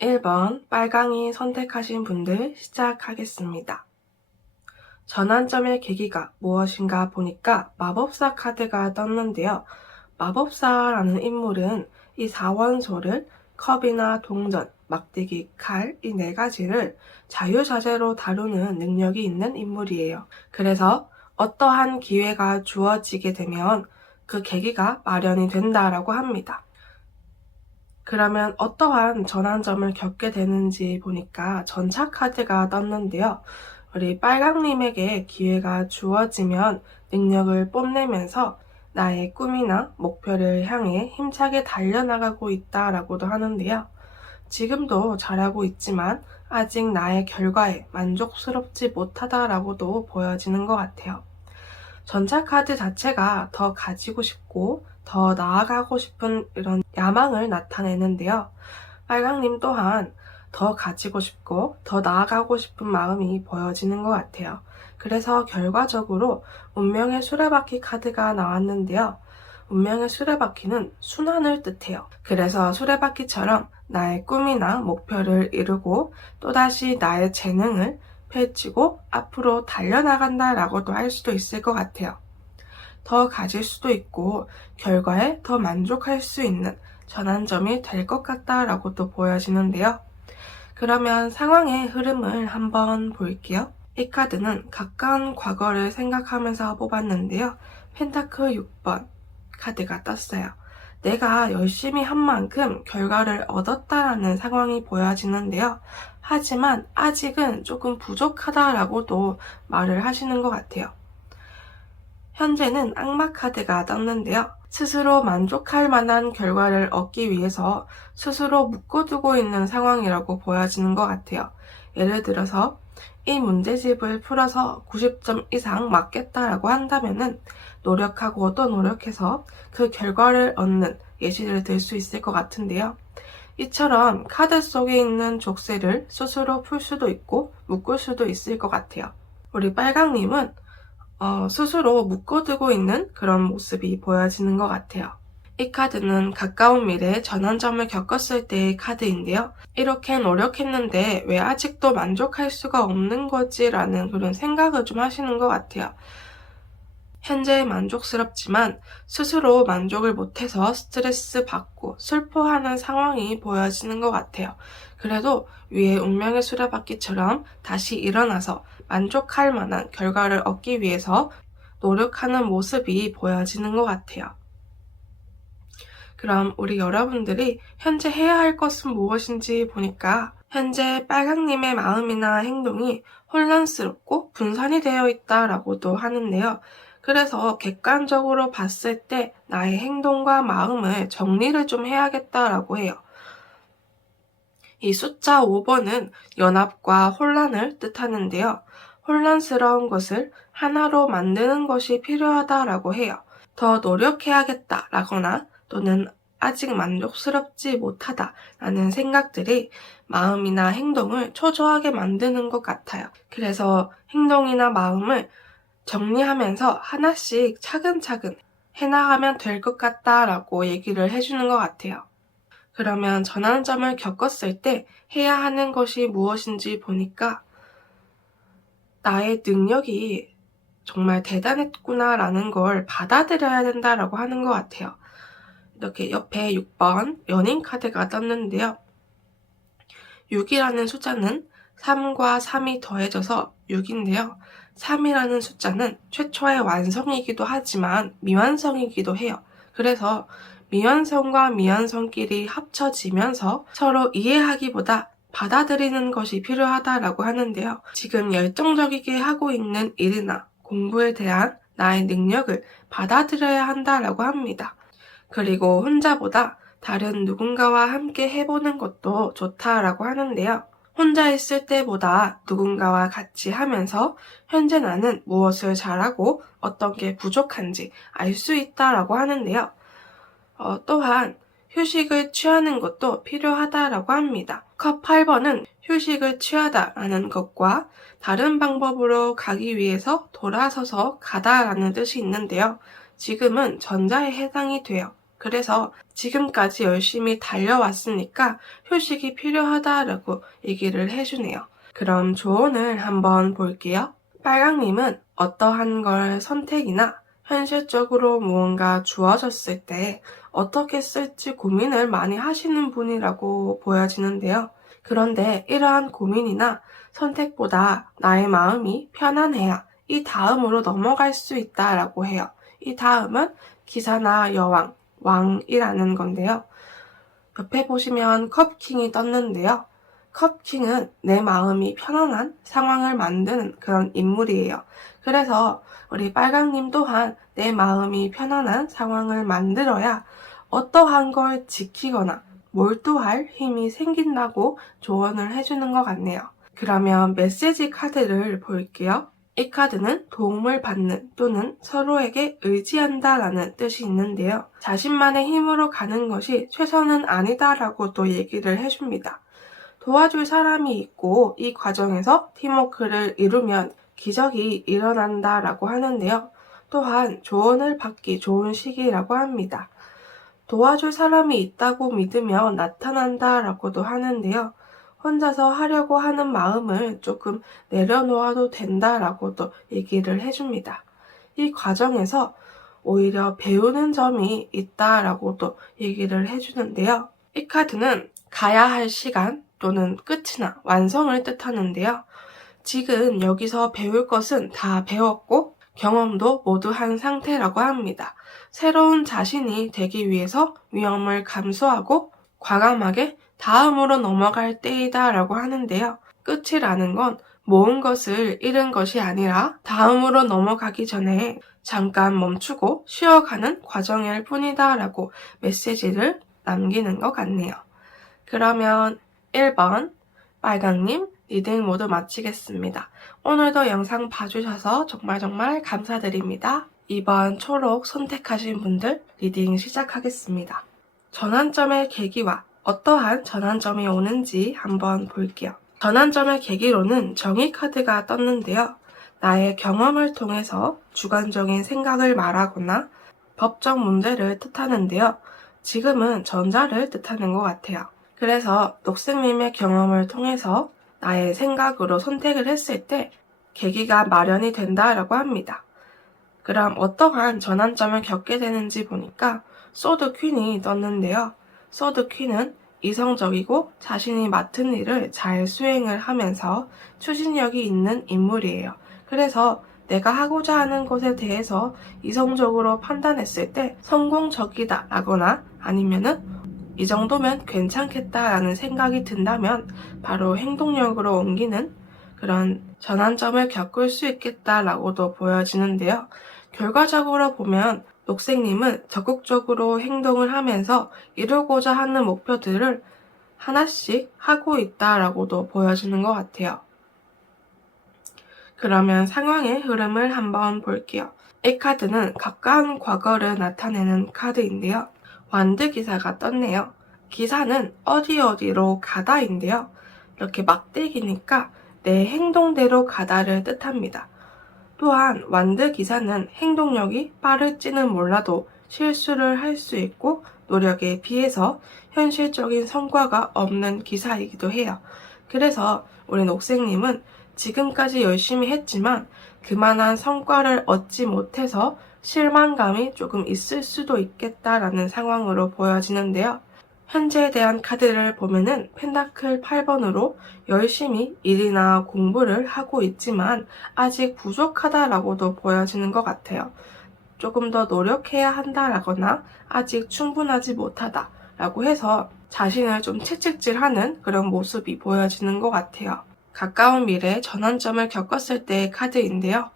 1번 빨강이 선택하신 분들 시작하겠습니다. 전환점의 계기가 무엇인가 보니까 마법사 카드가 떴는데요. 마법사라는 인물은 이 4원소를 컵이나 동전, 막대기, 칼 이 4가지를 자유자재로 다루는 능력이 있는 인물이에요. 그래서 어떠한 기회가 주어지게 되면 그 계기가 마련이 된다라고 합니다. 그러면 어떠한 전환점을 겪게 되는지 보니까 전차 카드가 떴는데요. 우리 빨강님에게 기회가 주어지면 능력을 뽐내면서 나의 꿈이나 목표를 향해 힘차게 달려나가고 있다라고도 하는데요. 지금도 잘하고 있지만 아직 나의 결과에 만족스럽지 못하다라고도 보여지는 것 같아요. 전차 카드 자체가 더 가지고 싶고 더 나아가고 싶은 이런 야망을 나타내는데요. 빨강님 또한 더 가지고 싶고 더 나아가고 싶은 마음이 보여지는 것 같아요. 그래서 결과적으로 운명의 수레바퀴 카드가 나왔는데요. 운명의 수레바퀴는 순환을 뜻해요. 그래서 수레바퀴처럼 나의 꿈이나 목표를 이루고 또다시 나의 재능을 펼치고 앞으로 달려나간다라고도 할 수도 있을 것 같아요. 더 가질 수도 있고 결과에 더 만족할 수 있는 전환점이 될 것 같다라고도 보여지는데요. 그러면 상황의 흐름을 한번 볼게요. 이 카드는 가까운 과거를 생각하면서 뽑았는데요. 펜타클 6번 카드가 떴어요. 내가 열심히 한 만큼 결과를 얻었다라는 상황이 보여지는데요. 하지만 아직은 조금 부족하다라고도 말을 하시는 것 같아요. 현재는 악마 카드가 떴는데요. 스스로 만족할 만한 결과를 얻기 위해서 스스로 묶어두고 있는 상황이라고 보여지는 것 같아요. 예를 들어서 이 문제집을 풀어서 90점 이상 맞겠다라고 한다면은 노력하고 또 노력해서 그 결과를 얻는 예시를 들 수 있을 것 같은데요. 이처럼 카드 속에 있는 족쇄를 스스로 풀 수도 있고 묶을 수도 있을 것 같아요. 우리 빨강님은 스스로 묶어두고 있는 그런 모습이 보여지는 것 같아요. 이 카드는 가까운 미래에 전환점을 겪었을 때의 카드인데요. 이렇게 노력했는데 왜 아직도 만족할 수가 없는 거지? 라는 그런 생각을 좀 하시는 것 같아요. 현재 만족스럽지만 스스로 만족을 못해서 스트레스 받고 슬퍼하는 상황이 보여지는 것 같아요. 그래도 위에 운명의 수레바퀴처럼 다시 일어나서 만족할 만한 결과를 얻기 위해서 노력하는 모습이 보여지는 것 같아요. 그럼 우리 여러분들이 현재 해야 할 것은 무엇인지 보니까 현재 빨강님의 마음이나 행동이 혼란스럽고 분산이 되어 있다라고도 하는데요. 그래서 객관적으로 봤을 때 나의 행동과 마음을 정리를 좀 해야겠다라고 해요. 이 숫자 5번은 연합과 혼란을 뜻하는데요. 혼란스러운 것을 하나로 만드는 것이 필요하다라고 해요. 더 노력해야겠다라거나 또는 아직 만족스럽지 못하다라는 생각들이 마음이나 행동을 초조하게 만드는 것 같아요. 그래서 행동이나 마음을 정리하면서 하나씩 차근차근 해나가면 될 것 같다라고 얘기를 해주는 것 같아요. 그러면 전환점을 겪었을 때 해야 하는 것이 무엇인지 보니까 나의 능력이 정말 대단했구나라는 걸 받아들여야 된다라고 하는 것 같아요. 이렇게 옆에 6번 연인 카드가 떴는데요. 6이라는 숫자는 3과 3이 더해져서 6인데요. 3이라는 숫자는 최초의 완성이기도 하지만 미완성이기도 해요. 그래서 미완성과 미완성끼리 합쳐지면서 서로 이해하기보다 받아들이는 것이 필요하다라고 하는데요. 지금 열정적이게 하고 있는 일이나 공부에 대한 나의 능력을 받아들여야 한다라고 합니다. 그리고 혼자보다 다른 누군가와 함께 해보는 것도 좋다라고 하는데요. 혼자 있을 때보다 누군가와 같이 하면서 현재 나는 무엇을 잘하고 어떤 게 부족한지 알 수 있다라고 하는데요. 또한 휴식을 취하는 것도 필요하다라고 합니다. 컵 8번은 휴식을 취하다라는 것과 다른 방법으로 가기 위해서 돌아서서 가다라는 뜻이 있는데요. 지금은 전자에 해당이 돼요. 그래서 지금까지 열심히 달려왔으니까 휴식이 필요하다라고 얘기를 해주네요. 그럼 조언을 한번 볼게요. 빨강님은 어떠한 걸 선택이나 현실적으로 무언가 주어졌을 때 어떻게 쓸지 고민을 많이 하시는 분이라고 보여지는데요. 그런데 이러한 고민이나 선택보다 나의 마음이 편안해야 이 다음으로 넘어갈 수 있다라고 해요. 이 다음은 기사나 여왕, 왕이라는 건데요. 옆에 보시면 컵킹이 떴는데요. 컵킹은 내 마음이 편안한 상황을 만드는 그런 인물이에요. 그래서 우리 빨강님 또한 내 마음이 편안한 상황을 만들어야 어떠한 걸 지키거나 몰두할 힘이 생긴다고 조언을 해주는 것 같네요. 그러면 메시지 카드를 볼게요. 이 카드는 도움을 받는 또는 서로에게 의지한다라는 뜻이 있는데요. 자신만의 힘으로 가는 것이 최선은 아니다라고 또 얘기를 해줍니다. 도와줄 사람이 있고 이 과정에서 팀워크를 이루면 기적이 일어난다라고 하는데요. 또한 조언을 받기 좋은 시기라고 합니다. 도와줄 사람이 있다고 믿으면 나타난다라고도 하는데요. 혼자서 하려고 하는 마음을 조금 내려놓아도 된다라고도 얘기를 해줍니다. 이 과정에서 오히려 배우는 점이 있다라고도 얘기를 해주는데요. 이 카드는 가야 할 시간 또는 끝이나 완성을 뜻하는데요. 지금 여기서 배울 것은 다 배웠고 경험도 모두 한 상태라고 합니다. 새로운 자신이 되기 위해서 위험을 감수하고 과감하게 다음으로 넘어갈 때이다 라고 하는데요. 끝이라는 건 모은 것을 잃은 것이 아니라 다음으로 넘어가기 전에 잠깐 멈추고 쉬어가는 과정일 뿐이다 라고 메시지를 남기는 것 같네요. 그러면 1번 빨강님 리딩 모두 마치겠습니다. 오늘도 영상 봐주셔서 정말 감사드립니다. 2번 초록 선택하신 분들 리딩 시작하겠습니다. 전환점의 계기와 어떠한 전환점이 오는지 한번 볼게요. 전환점의 계기로는 정의 카드가 떴는데요. 나의 경험을 통해서 주관적인 생각을 말하거나 법적 문제를 뜻하는데요. 지금은 전자를 뜻하는 것 같아요. 그래서 녹색님의 경험을 통해서 나의 생각으로 선택을 했을 때 계기가 마련이 된다라고 합니다. 그럼 어떠한 전환점을 겪게 되는지 보니까 소드 퀸이 떴는데요. 소드 퀸은 이성적이고 자신이 맡은 일을 잘 수행을 하면서 추진력이 있는 인물이에요. 그래서 내가 하고자 하는 것에 대해서 이성적으로 판단했을 때 성공적이다 라거나 아니면은 이 정도면 괜찮겠다라는 생각이 든다면 바로 행동력으로 옮기는 그런 전환점을 겪을 수 있겠다라고도 보여지는데요. 결과적으로 보면 녹색님은 적극적으로 행동을 하면서 이루고자 하는 목표들을 하나씩 하고 있다라고도 보여지는 것 같아요. 그러면 상황의 흐름을 한번 볼게요. 이 카드는 가까운 과거를 나타내는 카드인데요. 완드 기사가 떴네요. 기사는 어디로 가다인데요. 이렇게 막대기니까 내 행동대로 가다를 뜻합니다. 또한 완드 기사는 행동력이 빠를지는 몰라도 실수를 할 수 있고 노력에 비해서 현실적인 성과가 없는 기사이기도 해요. 그래서 우리 녹색님은 지금까지 열심히 했지만 그만한 성과를 얻지 못해서 실망감이 조금 있을 수도 있겠다라는 상황으로 보여지는데요. 현재에 대한 카드를 보면은 펜타클 8번으로 열심히 일이나 공부를 하고 있지만 아직 부족하다라고도 보여지는 것 같아요. 조금 더 노력해야 한다라거나 아직 충분하지 못하다라고 해서 자신을 좀 채찍질하는 그런 모습이 보여지는 것 같아요. 가까운 미래에 전환점을 겪었을 때의 카드인데요.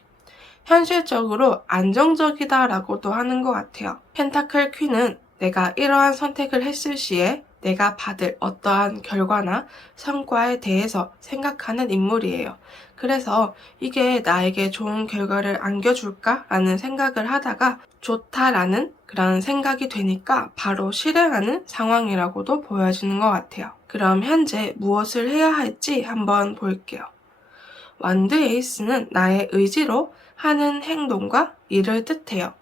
현실적으로 안정적이다라고도 하는 것 같아요. 펜타클 퀸은 내가 이러한 선택을 했을 시에 내가 받을 어떠한 결과나 성과에 대해서 생각하는 인물이에요. 그래서 이게 나에게 좋은 결과를 안겨줄까라는 생각을 하다가 좋다라는 그런 생각이 되니까 바로 실행하는 상황이라고도 보여지는 것 같아요. 그럼 현재 무엇을 해야 할지 한번 볼게요. 완드 에이스는 나의 의지로 하는 행동과 일을 뜻해요.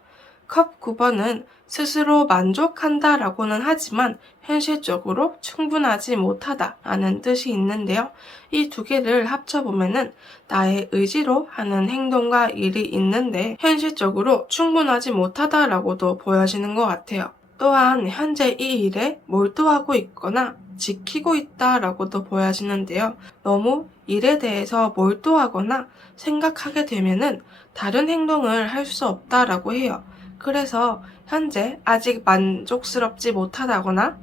컵 9번은 스스로 만족한다라고는 하지만 현실적으로 충분하지 못하다라는 뜻이 있는데요. 이 두 개를 합쳐보면은 나의 의지로 하는 행동과 일이 있는데 현실적으로 충분하지 못하다라고도 보여지는 것 같아요. 또한 현재 이 일에 몰두하고 있거나 지키고 있다라고도 보여지는데요. 너무 일에 대해서 몰두하거나 생각하게 되면은 다른 행동을 할 수 없다라고 해요. 그래서 현재 아직 만족스럽지 못하다거나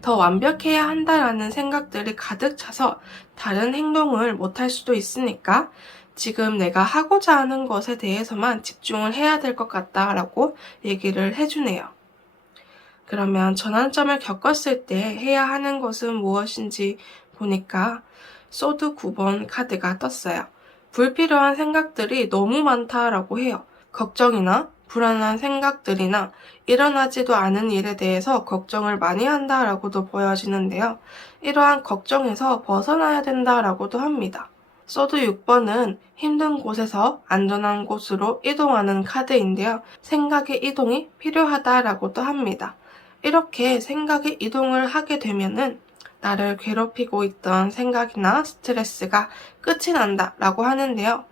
더 완벽해야 한다라는 생각들이 가득 차서 다른 행동을 못할 수도 있으니까 지금 내가 하고자 하는 것에 대해서만 집중을 해야 될 것 같다라고 얘기를 해주네요. 그러면 전환점을 겪었을 때 해야 하는 것은 무엇인지 보니까 소드 9번 카드가 떴어요. 불필요한 생각들이 너무 많다라고 해요. 걱정이나 불안한 생각들이나 일어나지도 않은 일에 대해서 걱정을 많이 한다라고도 보여지는데요. 이러한 걱정에서 벗어나야 된다라고도 합니다. 소드 6번은 힘든 곳에서 안전한 곳으로 이동하는 카드인데요. 생각의 이동이 필요하다라고도 합니다. 이렇게 생각의 이동을 하게 되면은 나를 괴롭히고 있던 생각이나 스트레스가 끝이 난다라고 하는데요.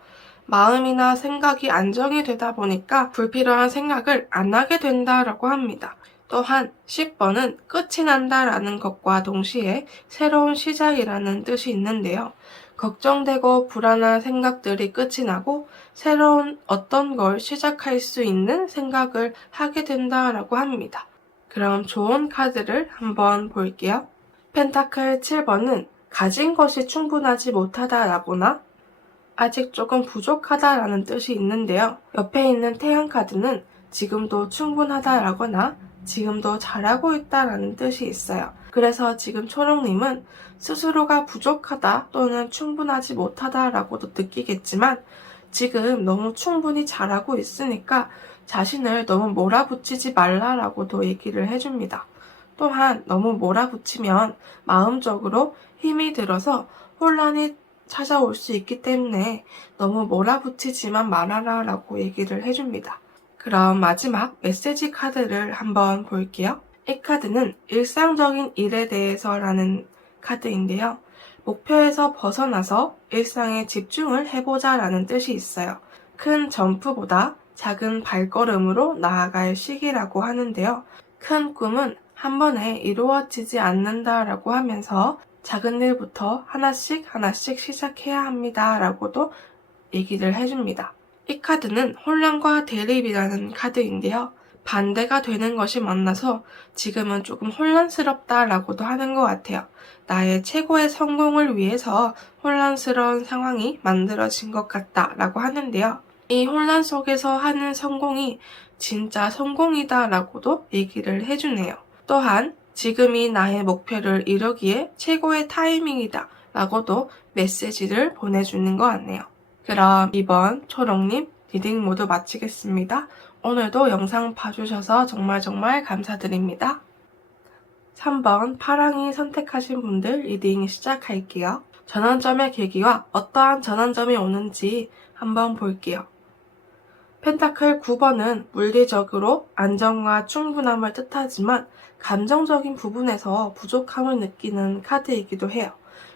마음이나 생각이 안정이 되다 보니까 불필요한 생각을 안 하게 된다라고 합니다. 또한 10번은 끝이 난다라는 것과 동시에 새로운 시작이라는 뜻이 있는데요. 걱정되고 불안한 생각들이 끝이 나고 새로운 어떤 걸 시작할 수 있는 생각을 하게 된다라고 합니다. 그럼 좋은 카드를 한번 볼게요. 펜타클 7번은 가진 것이 충분하지 못하다라거나 아직 조금 부족하다라는 뜻이 있는데요. 옆에 있는 태양 카드는 지금도 충분하다라거나 지금도 잘하고 있다라는 뜻이 있어요. 그래서 지금 초롱님은 스스로가 부족하다 또는 충분하지 못하다라고도 느끼겠지만 지금 너무 충분히 잘하고 있으니까 자신을 너무 몰아붙이지 말라라고도 얘기를 해줍니다. 또한 너무 몰아붙이면 마음적으로 힘이 들어서 혼란이 찾아올 수 있기 때문에 너무 몰아붙이지만 말아라 라고 얘기를 해줍니다. 그럼 마지막 메시지 카드를 한번 볼게요. 이 카드는 일상적인 일에 대해서라는 카드인데요. 목표에서 벗어나서 일상에 집중을 해보자 라는 뜻이 있어요. 큰 점프보다 작은 발걸음으로 나아갈 시기라고 하는데요. 큰 꿈은 한 번에 이루어지지 않는다라고 하면서 작은 일부터 하나씩 시작해야 합니다 라고도 얘기를 해줍니다. 이 카드는 혼란과 대립이라는 카드인데요. 반대가 되는 것이 만나서 지금은 조금 혼란스럽다라고도 하는 것 같아요. 나의 최고의 성공을 위해서 혼란스러운 상황이 만들어진 것 같다라고 하는데요. 이 혼란 속에서 하는 성공이 진짜 성공이다라고도 얘기를 해주네요. 또한 지금이 나의 목표를 이루기에 최고의 타이밍이다 라고도 메시지를 보내주는 것 같네요. 그럼 이번 초롱님 리딩 모두 마치겠습니다. 오늘도 영상 봐주셔서 정말 감사드립니다. 3번 파랑이 선택하신 분들 리딩 시작할게요. 전환점의 계기와 어떠한 전환점이 오는지 한번 볼게요. 펜타클 9번은 물리적으로 안정과 충분함을 뜻하지만 감정적인 부분에서 부족함을 느끼는 카드이기도 해요.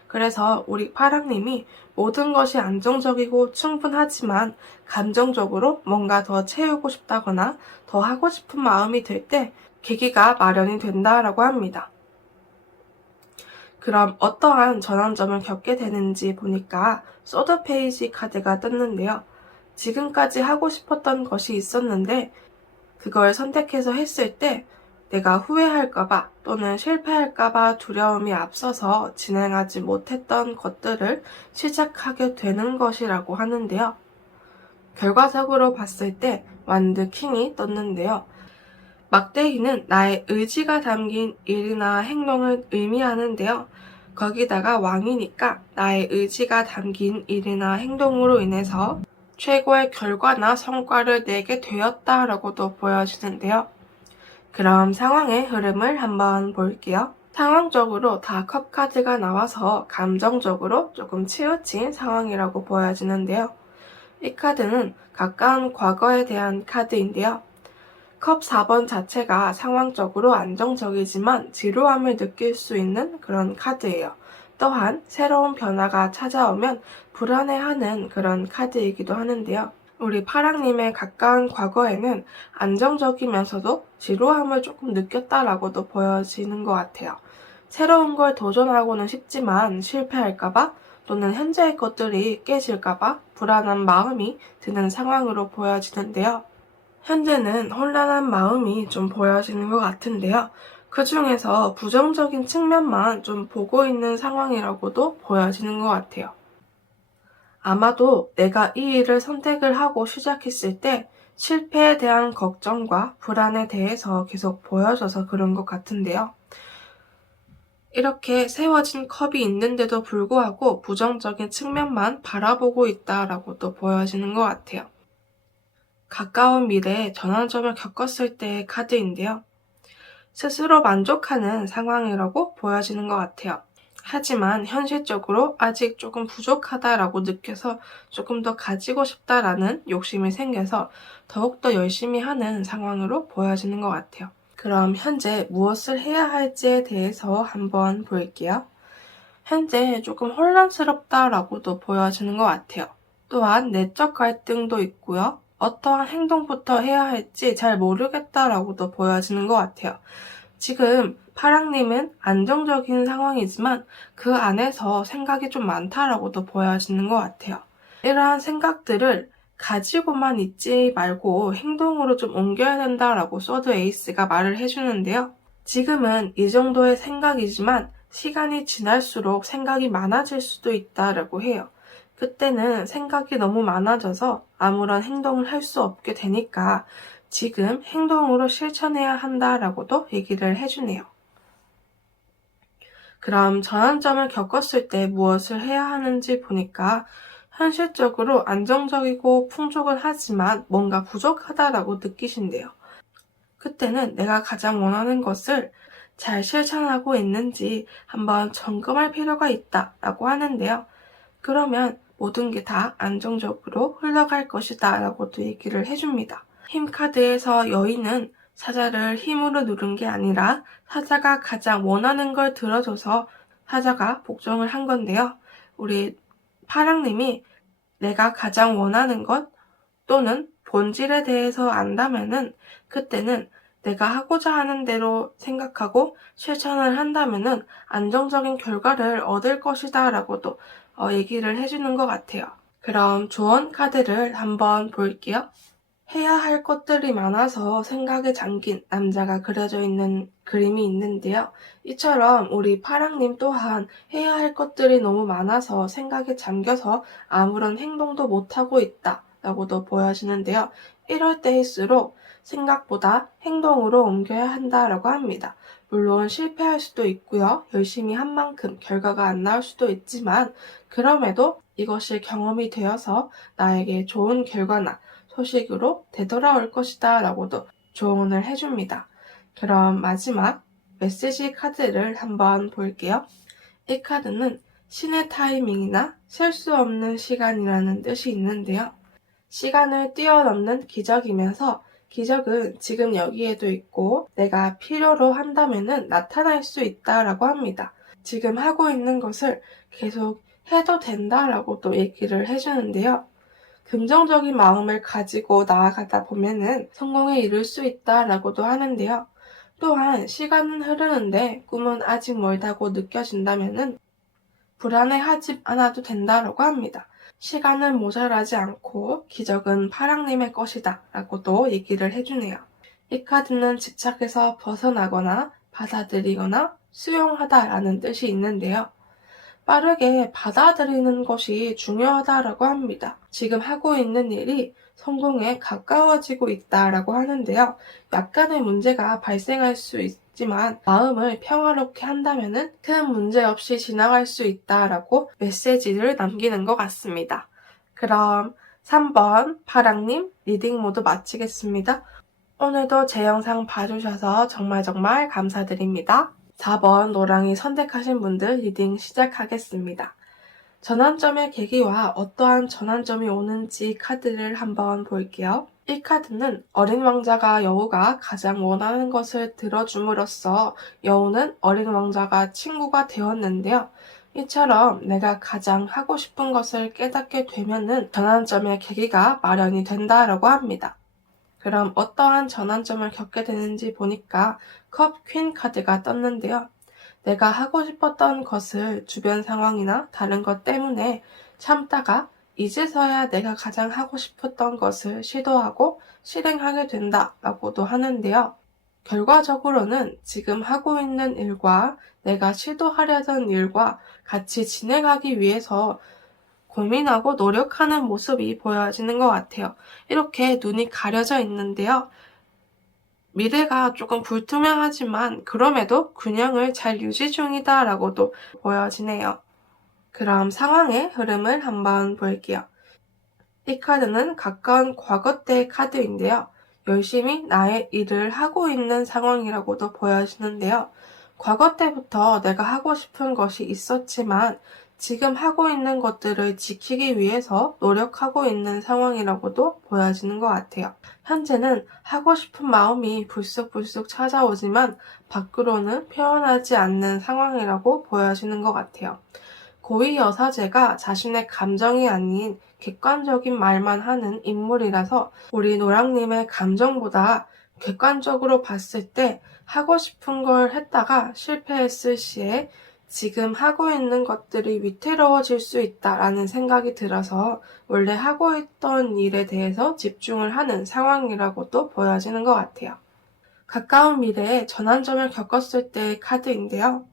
그래서 우리 파랑님이 모든 것이 안정적이고 충분하지만 감정적으로 뭔가 더 채우고 싶다거나 더 하고 싶은 마음이 들 때 계기가 마련이 된다라고 합니다. 그럼 어떠한 전환점을 겪게 되는지 보니까 소드 페이지 카드가 떴는데요. 지금까지 하고 싶었던 것이 있었는데 그걸 선택해서 했을 때 내가 후회할까봐 또는 실패할까봐 두려움이 앞서서 진행하지 못했던 것들을 시작하게 되는 것이라고 하는데요. 결과적으로 봤을 때 완드 킹이 떴는데요. 막대기는 나의 의지가 담긴 일이나 행동을 의미하는데요. 거기다가 왕이니까 나의 의지가 담긴 일이나 행동으로 인해서 최고의 결과나 성과를 내게 되었다라고도 보여지는데요. 그럼 상황의 흐름을 한번 볼게요. 상황적으로 다 컵 카드가 나와서 감정적으로 조금 치우친 상황이라고 보여지는데요. 이 카드는 가까운 과거에 대한 카드인데요. 컵 4번 자체가 상황적으로 안정적이지만 지루함을 느낄 수 있는 그런 카드예요. 또한 새로운 변화가 찾아오면 불안해하는 그런 카드이기도 하는데요. 우리 파랑님의 가까운 과거에는 안정적이면서도 지루함을 조금 느꼈다라고도 보여지는 것 같아요. 새로운 걸 도전하고는 싶지만 실패할까봐 또는 현재의 것들이 깨질까봐 불안한 마음이 드는 상황으로 보여지는데요. 현재는 혼란한 마음이 좀 보여지는 것 같은데요. 그 중에서 부정적인 측면만 좀 보고 있는 상황이라고도 보여지는 것 같아요. 아마도 내가 이 일을 선택을 하고 시작했을 때 실패에 대한 걱정과 불안에 대해서 계속 보여져서 그런 것 같은데요. 이렇게 세워진 컵이 있는데도 불구하고 부정적인 측면만 바라보고 있다라고도 보여지는 것 같아요. 가까운 미래에 전환점을 겪었을 때의 카드인데요. 스스로 만족하는 상황이라고 보여지는 것 같아요. 하지만 현실적으로 아직 조금 부족하다라고 느껴서 조금 더 가지고 싶다라는 욕심이 생겨서 더욱더 열심히 하는 상황으로 보여지는 것 같아요. 그럼 현재 무엇을 해야 할지에 대해서 한번 볼게요. 현재 조금 혼란스럽다라고도 보여지는 것 같아요. 또한 내적 갈등도 있고요. 어떠한 행동부터 해야 할지 잘 모르겠다라고도 보여지는 것 같아요. 지금 파랑님은 안정적인 상황이지만 그 안에서 생각이 좀 많다라고도 보여지는 것 같아요. 이러한 생각들을 가지고만 있지 말고 행동으로 좀 옮겨야 된다라고 소드 에이스가 말을 해주는데요. 지금은 이 정도의 생각이지만 시간이 지날수록 생각이 많아질 수도 있다라고 해요. 그때는 생각이 너무 많아져서 아무런 행동을 할 수 없게 되니까 지금 행동으로 실천해야 한다라고도 얘기를 해주네요. 그럼 전환점을 겪었을 때 무엇을 해야 하는지 보니까 현실적으로 안정적이고 풍족은 하지만 뭔가 부족하다라고 느끼신대요. 그때는 내가 가장 원하는 것을 잘 실천하고 있는지 한번 점검할 필요가 있다라고 하는데요. 그러면 모든 게 다 안정적으로 흘러갈 것이다 라고도 얘기를 해줍니다. 힘카드에서 여인은 사자를 힘으로 누른 게 아니라 사자가 가장 원하는 걸 들어줘서 사자가 복종을 한 건데요. 우리 파랑님이 내가 가장 원하는 것 또는 본질에 대해서 안다면은 그때는 내가 하고자 하는 대로 생각하고 실천을 한다면은 안정적인 결과를 얻을 것이다 라고도 얘기를 해주는 것 같아요. 그럼 조언 카드를 한번 볼게요. 해야 할 것들이 많아서 생각에 잠긴 남자가 그려져 있는 그림이 있는데요. 이처럼 우리 파랑님 또한 해야 할 것들이 너무 많아서 생각에 잠겨서 아무런 행동도 못하고 있다 라고도 보여지는데요. 이럴 때일수록 생각보다 행동으로 옮겨야 한다라고 합니다. 물론 실패할 수도 있고요. 열심히 한 만큼 결과가 안 나올 수도 있지만 그럼에도 이것이 경험이 되어서 나에게 좋은 결과나 소식으로 되돌아올 것이다 라고도 조언을 해줍니다. 그럼 마지막 메시지 카드를 한번 볼게요. 이 카드는 신의 타이밍이나 셀 수 없는 시간이라는 뜻이 있는데요. 시간을 뛰어넘는 기적이면서 기적은 지금 여기에도 있고 내가 필요로 한다면은 나타날 수 있다라고 합니다. 지금 하고 있는 것을 계속 해도 된다라고도 얘기를 해주는데요. 긍정적인 마음을 가지고 나아가다 보면은 성공에 이를 수 있다라고도 하는데요. 또한 시간은 흐르는데 꿈은 아직 멀다고 느껴진다면은 불안해하지 않아도 된다라고 합니다. 시간은 모자라지 않고 기적은 파랑님의 것이다 라고도 얘기를 해주네요. 이 카드는 집착에서 벗어나거나 받아들이거나 수용하다라는 뜻이 있는데요. 빠르게 받아들이는 것이 중요하다라고 합니다. 지금 하고 있는 일이 성공에 가까워지고 있다라고 하는데요. 약간의 문제가 발생할 수 있지만 마음을 평화롭게 한다면 큰 문제 없이 지나갈 수 있다라고 메시지를 남기는 것 같습니다. 그럼 3번 파랑님 리딩 모두 마치겠습니다. 오늘도 제 영상 봐주셔서 정말 감사드립니다. 4번 노랑이 선택하신 분들 리딩 시작하겠습니다. 전환점의 계기와 어떠한 전환점이 오는지 카드를 한번 볼게요. 이 카드는 어린 왕자가 여우가 가장 원하는 것을 들어줌으로써 여우는 어린 왕자가 친구가 되었는데요. 이처럼 내가 가장 하고 싶은 것을 깨닫게 되면은 전환점의 계기가 마련이 된다라고 합니다. 그럼 어떠한 전환점을 겪게 되는지 보니까 컵 퀸 카드가 떴는데요. 내가 하고 싶었던 것을 주변 상황이나 다른 것 때문에 참다가 이제서야 내가 가장 하고 싶었던 것을 시도하고 실행하게 된다라고도 하는데요. 결과적으로는 지금 하고 있는 일과 내가 시도하려던 일과 같이 진행하기 위해서 고민하고 노력하는 모습이 보여지는 것 같아요. 이렇게 눈이 가려져 있는데요. 미래가 조금 불투명하지만 그럼에도 균형을 잘 유지 중이다라고도 보여지네요. 그럼 상황의 흐름을 한번 볼게요. 이 카드는 가까운 과거 때의 카드인데요. 열심히 나의 일을 하고 있는 상황이라고도 보여지는데요. 과거 때부터 내가 하고 싶은 것이 있었지만 지금 하고 있는 것들을 지키기 위해서 노력하고 있는 상황이라고도 보여지는 것 같아요. 현재는 하고 싶은 마음이 불쑥불쑥 찾아오지만 밖으로는 표현하지 않는 상황이라고 보여지는 것 같아요. 고위 여사제가 자신의 감정이 아닌 객관적인 말만 하는 인물이라서 우리 노랑님의 감정보다 객관적으로 봤을 때 하고 싶은 걸 했다가 실패했을 시에 지금 하고 있는 것들이 위태로워질 수 있다라는 생각이 들어서 원래 하고 있던 일에 대해서 집중을 하는 상황이라고도 보여지는 것 같아요. 가까운 미래에 전환점을 겪었을 때의 카드인데요.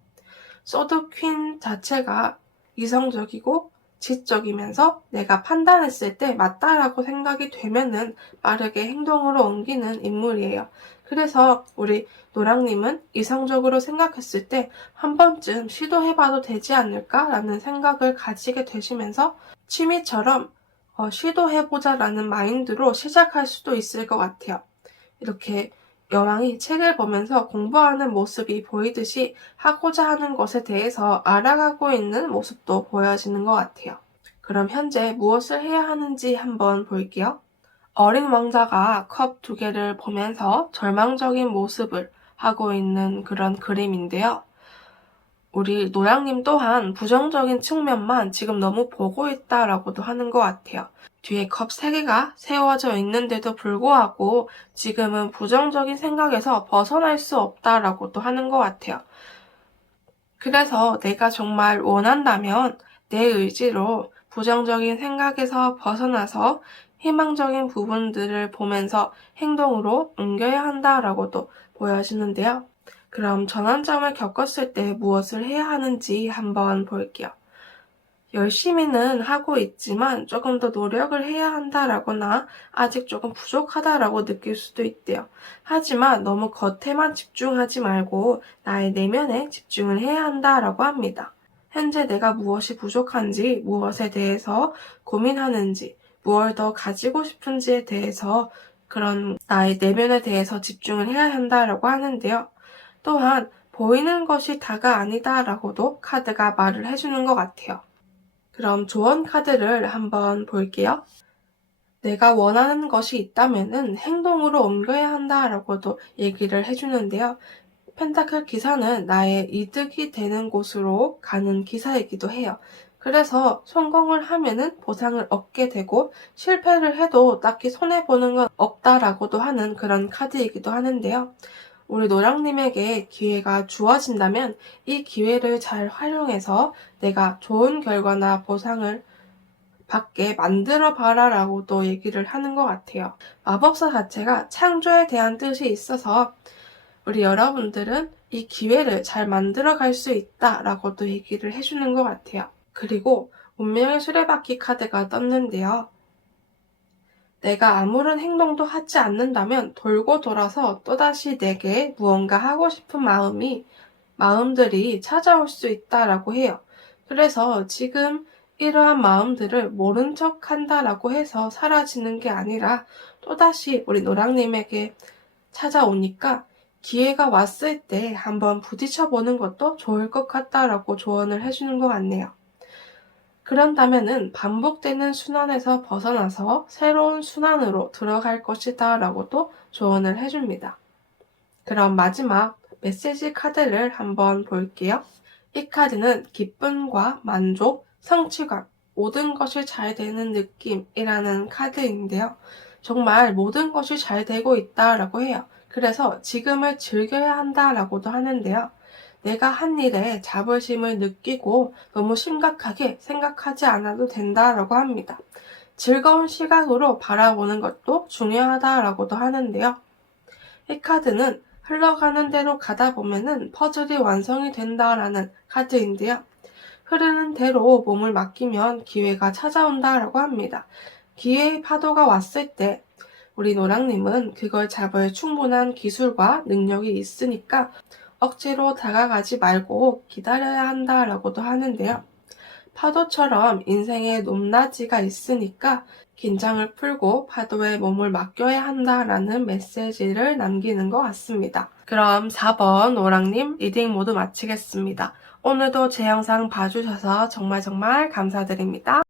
소드 퀸 자체가 이성적이고 지적이면서 내가 판단했을 때 맞다라고 생각이 되면은 빠르게 행동으로 옮기는 인물이에요. 그래서 우리 노랑님은 이성적으로 생각했을 때 한 번쯤 시도해봐도 되지 않을까라는 생각을 가지게 되시면서 취미처럼 시도해보자라는 마인드로 시작할 수도 있을 것 같아요. 이렇게 여왕이 책을 보면서 공부하는 모습이 보이듯이 하고자 하는 것에 대해서 알아가고 있는 모습도 보여지는 것 같아요. 그럼 현재 무엇을 해야 하는지 한번 볼게요. 어린 왕자가 컵 2개를 보면서 절망적인 모습을 하고 있는 그런 그림인데요. 우리 노양님 또한 부정적인 측면만 지금 너무 보고 있다라고도 하는 것 같아요. 뒤에 컵 3개가 세워져 있는데도 불구하고 지금은 부정적인 생각에서 벗어날 수 없다라고도 하는 것 같아요. 그래서 내가 정말 원한다면 내 의지로 부정적인 생각에서 벗어나서 희망적인 부분들을 보면서 행동으로 옮겨야 한다라고도 보여지는데요. 그럼 전환점을 겪었을 때 무엇을 해야 하는지 한번 볼게요. 열심히는 하고 있지만 조금 더 노력을 해야 한다라거나 아직 조금 부족하다라고 느낄 수도 있대요. 하지만 너무 겉에만 집중하지 말고 나의 내면에 집중을 해야 한다라고 합니다. 현재 내가 무엇이 부족한지, 무엇에 대해서 고민하는지, 무엇을 더 가지고 싶은지에 대해서 그런 나의 내면에 대해서 집중을 해야 한다라고 하는데요. 또한 보이는 것이 다가 아니다라고도 카드가 말을 해주는 것 같아요. 그럼 조언 카드를 한번 볼게요. 내가 원하는 것이 있다면은 행동으로 옮겨야 한다라고도 얘기를 해주는데요. 펜타클 기사는 나의 이득이 되는 곳으로 가는 기사이기도 해요. 그래서 성공을 하면은 보상을 얻게 되고 실패를 해도 딱히 손해보는 건 없다라고도 하는 그런 카드이기도 하는데요. 우리 노랑님에게 기회가 주어진다면 이 기회를 잘 활용해서 내가 좋은 결과나 보상을 받게 만들어 봐라라고도 얘기를 하는 것 같아요. 마법사 자체가 창조에 대한 뜻이 있어서 우리 여러분들은 이 기회를 잘 만들어 갈 수 있다라고도 얘기를 해주는 것 같아요. 그리고 운명의 수레바퀴 카드가 떴는데요. 내가 아무런 행동도 하지 않는다면 돌고 돌아서 또다시 내게 무언가 하고 싶은 마음들이 찾아올 수 있다라고 해요. 그래서 지금 이러한 마음들을 모른 척 한다라고 해서 사라지는 게 아니라 또다시 우리 노랑님에게 찾아오니까 기회가 왔을 때 한번 부딪혀 보는 것도 좋을 것 같다라고 조언을 해주는 것 같네요. 그런다면은 반복되는 순환에서 벗어나서 새로운 순환으로 들어갈 것이다 라고도 조언을 해줍니다. 그럼 마지막 메시지 카드를 한번 볼게요. 이 카드는 기쁨과 만족, 성취감, 모든 것이 잘 되는 느낌이라는 카드인데요. 정말 모든 것이 잘 되고 있다라고 해요. 그래서 지금을 즐겨야 한다라고도 하는데요. 내가 한 일에 자부심을 느끼고 너무 심각하게 생각하지 않아도 된다라고 합니다. 즐거운 시각으로 바라보는 것도 중요하다라고도 하는데요. 이 카드는 흘러가는 대로 가다 보면은 퍼즐이 완성이 된다라는 카드인데요. 흐르는 대로 몸을 맡기면 기회가 찾아온다라고 합니다. 기회의 파도가 왔을 때 우리 노랑님은 그걸 잡을 충분한 기술과 능력이 있으니까 억지로 다가가지 말고 기다려야 한다라고도 하는데요. 파도처럼 인생의 높낮이가 있으니까 긴장을 풀고 파도에 몸을 맡겨야 한다라는 메시지를 남기는 것 같습니다. 그럼 4번 오랑님 리딩 모두 마치겠습니다. 오늘도 제 영상 봐주셔서 정말 감사드립니다.